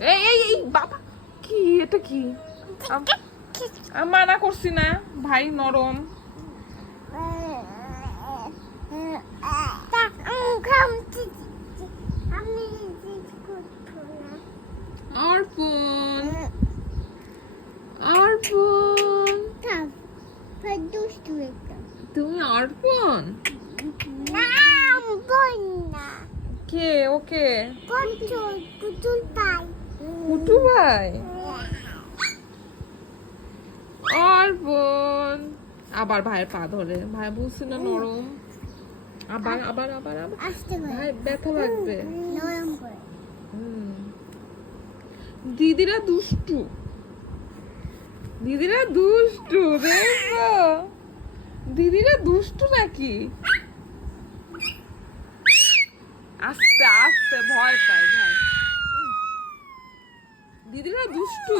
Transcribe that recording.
এই এই এই বাবা, কি এটা কি? মানা করছি না, ভাই নরম। অর্পণ, অর্পণ, তুমি অর্পণ? কে ওকে? কুটু ভাই? অর্পণ আবার ভাইয়ের পা ধরে, ভাই বলছি না নরম। আবার আবার আবার আবার ভাই ব্যথা লাগবে। দিদিরা দুষ্টু, দিদিরা দুষ্টু, দেখো দিদিরা দুষ্টু নাকি? আস্তে আস্তে ভয় পায় ভাই, দিদিরা দুষ্টু।